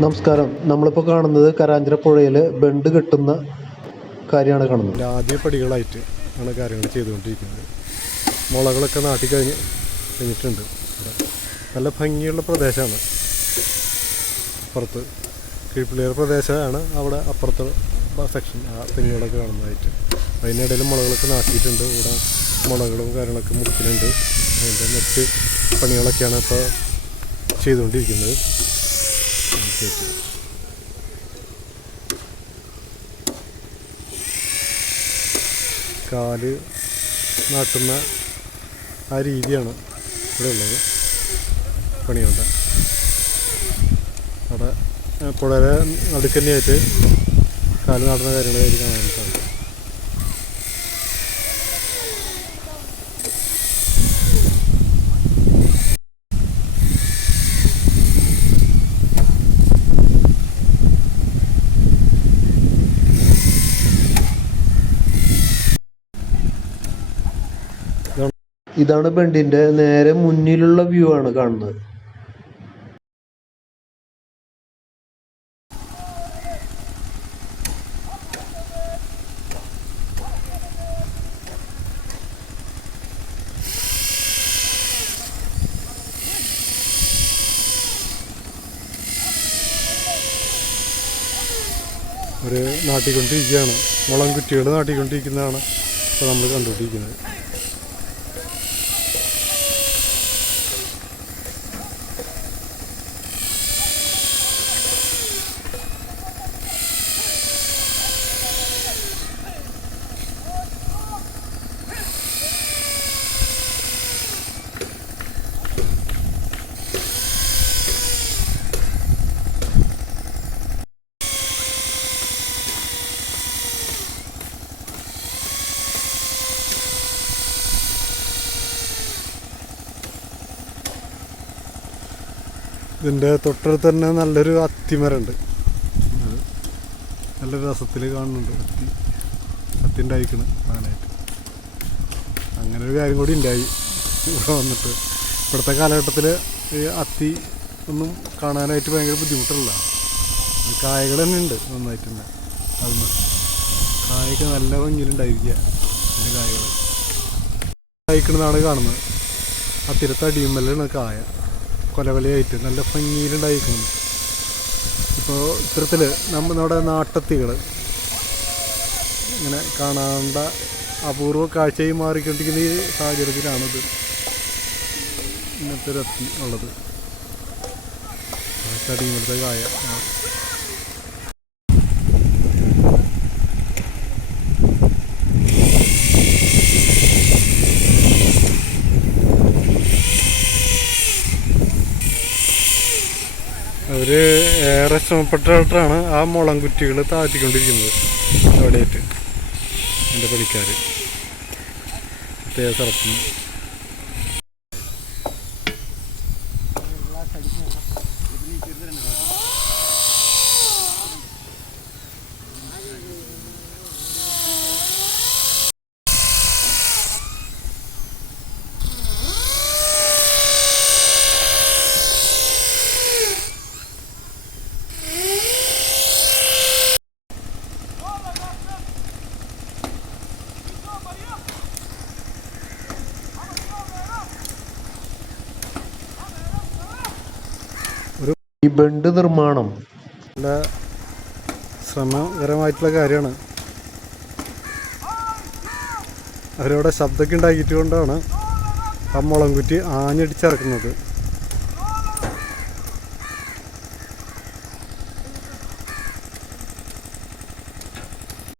നമസ്കാരം. നമ്മളിപ്പോൾ കാണുന്നത് കരാഞ്ചിരപ്പുഴയിൽ പുഴയിൽ ബണ്ട് കെട്ടുന്ന കാര്യമാണ് കാണുന്നത്. ആദ്യ പടികളായിട്ട് ആണ് കാര്യങ്ങൾ ചെയ്തുകൊണ്ടിരിക്കുന്നത്. മുളകളൊക്കെ നാട്ടി കഴിഞ്ഞ് കഴിഞ്ഞിട്ടുണ്ട്. നല്ല ഭംഗിയുള്ള പ്രദേശമാണ്. അപ്പുറത്ത് കീഴ്പിള്ളിയർ പ്രദേശമാണ്. അവിടെ അപ്പുറത്തെ സെക്ഷൻ ആ തെങ്ങുകളൊക്കെ കാണുന്നതായിട്ട്. അതിനിടയിൽ മുളകളൊക്കെ നാട്ടിയിട്ടുണ്ട്. ഇവിടെ മുളകളും കാര്യങ്ങളൊക്കെ മുറിക്കുന്നുണ്ട് അതിന്റെ മറ്റ് പണികളൊക്കെയാണ് ഇപ്പോൾ ചെയ്തുകൊണ്ടിരിക്കുന്നത്. കാൽ നാട്ടുന്ന ആ രീതിയാണ് ഇവിടെ ഉള്ളത്. പണിയുണ്ട്. അവിടെ പുഴയുടെ നടുക്കന്നെയായിട്ട് കാൽ നാട്ടുന്ന കാര്യങ്ങളായിരിക്കും കാണാൻ ഇതാണ് ബണ്ടിന്റെ നേരെ മുന്നിലുള്ള വ്യൂ ആണ് കാണുന്നത്. ഒരു നാട്ടിക്കൊണ്ടിരിക്കുകയാണ്. മുളം കുറ്റികൾ നാട്ടിക്കൊണ്ടിരിക്കുന്നതാണ് ഇപ്പോൾ നമ്മൾ കണ്ടുകൊണ്ടിരിക്കുന്നത്. ഇതിന്റെ തൊട്ടടുത്ത് തന്നെ നല്ലൊരു അത്തിമരമുണ്ട് അത് നല്ലൊരു രസത്തിൽ കാണുന്നുണ്ട് അത്തി. അത്തി ഉണ്ടായിക്കണ് അങ്ങനെ ഒരു കാര്യം കൂടി ഉണ്ടായി ഇവിടെ വന്നിട്ട്. ഇവിടുത്തെ കാലഘട്ടത്തിൽ ഈ അത്തി ഒന്നും കാണാനായിട്ട് ഭയങ്കര ബുദ്ധിമുട്ടുള്ള കായകൾ തന്നെ ഉണ്ട് നന്നായിട്ട് തന്നെ. കായൊക്കെ നല്ല ഭംഗിയിലുണ്ടായിരിക്കുക അതിന്റെ കായകൾ കായ്ക്കണതാണ് കാണുന്നത്. അത്തിരത്തെ കായ. കൊലകൊലയായിട്ട് നല്ല ഭംഗിയിലുണ്ടായിരിക്കുന്നു ഇപ്പോൾ ഇത്തരത്തിൽ നമ്മ നമ്മുടെ നാട്ടത്തികൾ ഇങ്ങനെ കാണാണ്ട അപൂർവ കാഴ്ചയായി മാറിക്കൊണ്ടിരിക്കുന്ന ഈ സാഹചര്യത്തിലാണിത് ഇങ്ങനത്തെ ഒരു അത്തി ഉള്ളത്. തടിയുമ്പോഴത്തെ കായ. അവർ ഏറെ ശ്രമപ്പെട്ടിട്ടാണ് ആ മുളം കുറ്റികൾ താഴ്ത്തിക്കൊണ്ടിരിക്കുന്നത് അവിടെയായിട്ട് എന്റെ പണിക്കാർ പ്രത്യേക സ്ഥലത്ത് ഈ ബണ്ട് നിർമ്മാണം. നല്ല ശ്രമകരമായിട്ടുള്ള കാര്യമാണ്. അവരവിടെ ശബ്ദമൊക്കെ ഉണ്ടാക്കിയിട്ട് കൊണ്ടാണ് ആ മുളം കുറ്റി ആഞ്ഞടിച്ചിറക്കുന്നത്.